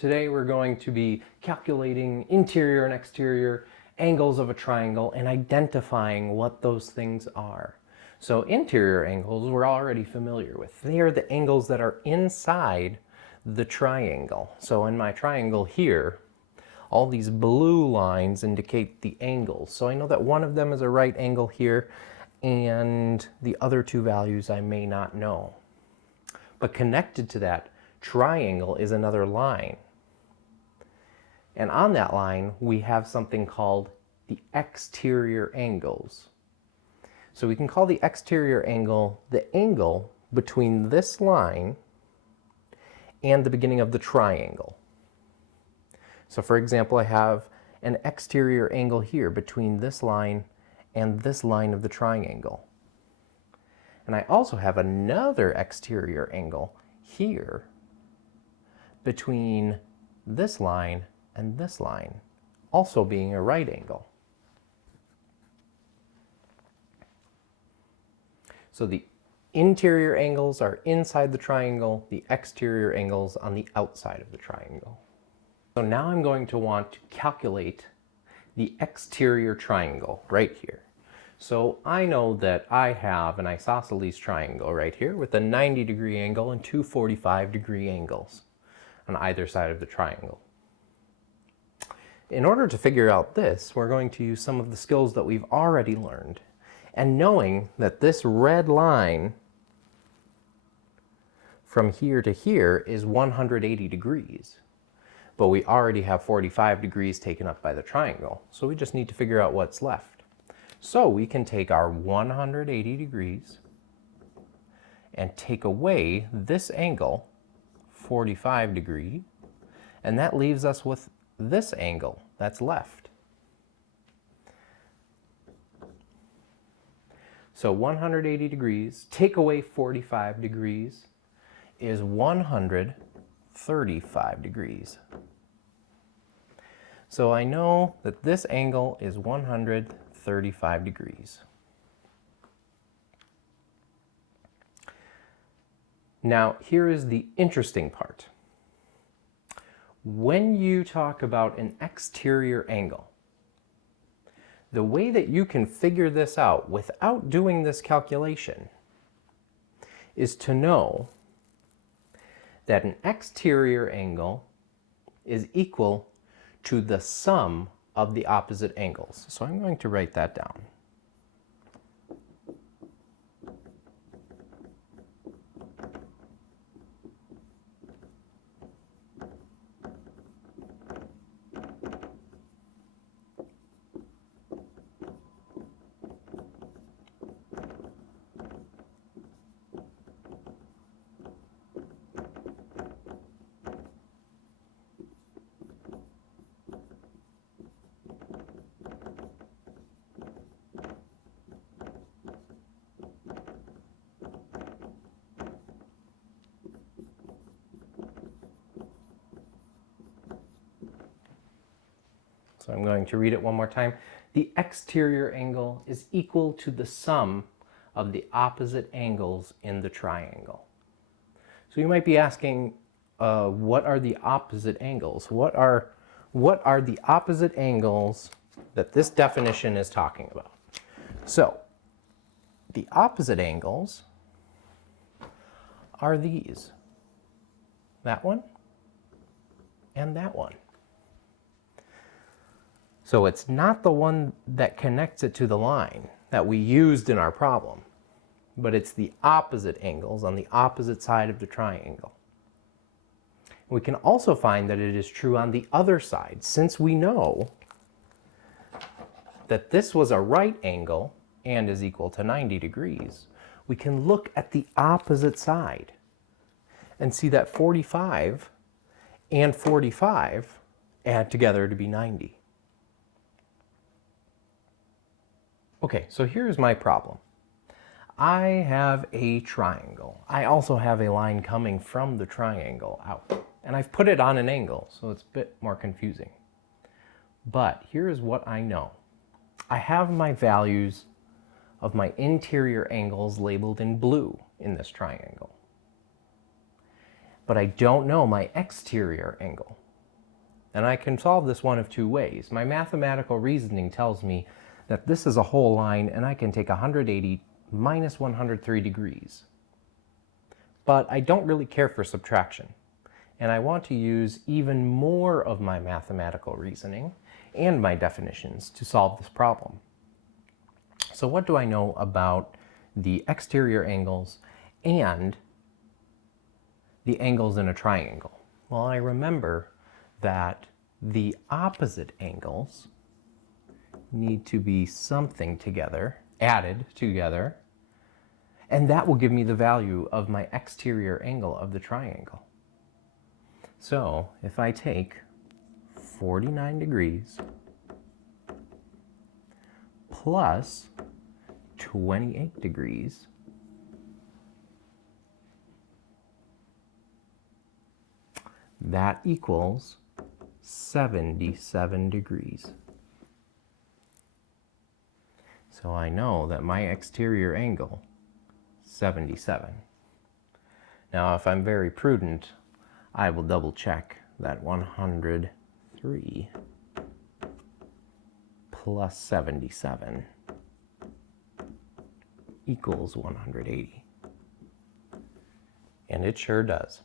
Today we're going to be calculating interior and exterior angles of a triangle and identifying what those things are. So interior angles we're already familiar with. They are the angles that are inside the triangle. So in my triangle here, all these blue lines indicate the angles. So I know that one of them is a right angle here, and the other two values I may not know. But connected to that triangle is another line. And on that line, we have something called the exterior angles. So we can call the exterior angle the angle between this line and the beginning of the triangle. So for example, I have an exterior angle here between this line and this line of the triangle. And I also have another exterior angle here between this line and this line, also being a right angle. So the interior angles are inside the triangle, the exterior angles on the outside of the triangle. So now I'm going to want to calculate the exterior triangle right here. So I know that I have an isosceles triangle right here with a 90-degree angle and two 45-degree angles on either side of the triangle. In order to figure out this, we're going to use some of the skills that we've already learned. And knowing that this red line from here to here is 180 degrees. But we already have 45 degrees taken up by the triangle. So we just need to figure out what's left. So we can take our 180 degrees and take away this angle, 45 degree, and that leaves us with this angle that's left. So 180 degrees, take away 45 degrees is 135 degrees. So I know that this angle is 135 degrees. Now, here is the interesting part. When you talk about an exterior angle, the way that you can figure this out without doing this calculation is to know that an exterior angle is equal to the sum of the opposite angles. So I'm going to write that down. So I'm going to read it one more time. The exterior angle is equal to the sum of the opposite angles in the triangle. So you might be asking, what are the opposite angles? What are the opposite angles that this definition is talking about? So the opposite angles are these. That one and that one. So it's not the one that connects it to the line that we used in our problem, but it's the opposite angles on the opposite side of the triangle. We can also find that it is true on the other side, since we know that this was a right angle and is equal to 90 degrees. We can look at the opposite side and see that 45 and 45 add together to be 90. Okay, so here's my problem. I have a triangle. I also have a line coming from the triangle out. And I've put it on an angle, so it's a bit more confusing. But here's what I know. I have my values of my interior angles labeled in blue in this triangle. But I don't know my exterior angle. And I can solve this one of two ways. My mathematical reasoning tells me that this is a whole line and I can take 180 minus 103 degrees. But I don't really care for subtraction. And I want to use even more of my mathematical reasoning and my definitions to solve this problem. So what do I know about the exterior angles and the angles in a triangle? Well, I remember that the opposite angles need to be something together, added together, and that will give me the value of my exterior angle of the triangle. So if I take 49 degrees plus 28 degrees, that equals 77 degrees. So I know that my exterior angle, 77. Now, if I'm very prudent, I will double check that 103 plus 77 equals 180. And it sure does.